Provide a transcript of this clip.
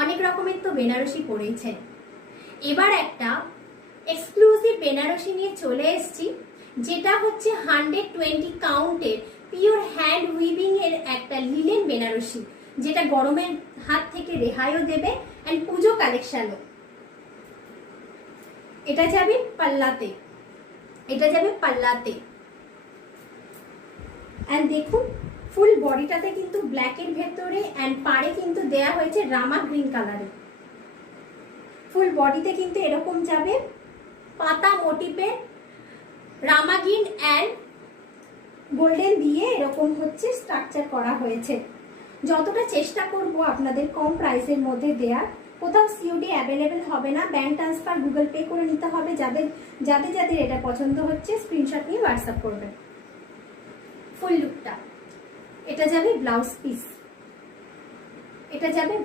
অনেক রকমের তো বেনারসি পরেছেন, এবার একটা এক্সক্লুসিভ বেনারসি নিয়ে চলে এসেছি, যেটা হচ্ছে 120 কাউন্টের পিওর হ্যান্ড উইভিং এর একটা লিলেন বেনারসি, যেটা গরমের হাত থেকে রেহাইও দেবে এন্ড পুজো কালেকশনও। এটা যাবে পাল্লাতে, এটা যাবে পাল্লাতে। এন্ড দেখুন ফুল বডিটাতে কিন্তু ব্ল্যাকের ভেতরে এন্ড পাড়ে কিন্তু দেয়া হয়েছে রামা গ্রিন কালারে। ফুল বডিতে কিন্তু এরকম যাবে পাতা মোটিভে রামা গ্রিন এন্ড গোল্ডেন দিয়ে এরকম হচ্ছে স্ট্রাকচার করা হয়েছে। যতটা চেষ্টা করব আপনাদের কম প্রাইসের মধ্যে দেওয়ার। কোথাও সিওডি অ্যাভেলেবেল হবে না, ব্যাংক ট্রান্সফার গুগল পে করে নিতে হবে। যাদের যাদের এটা পছন্দ হচ্ছে স্ক্রিনশট নিয়ে হোয়াটসঅ্যাপ করবেন। ফুল লুকটা এটা যাবে ব্লাউজ পিস, এটা যাবে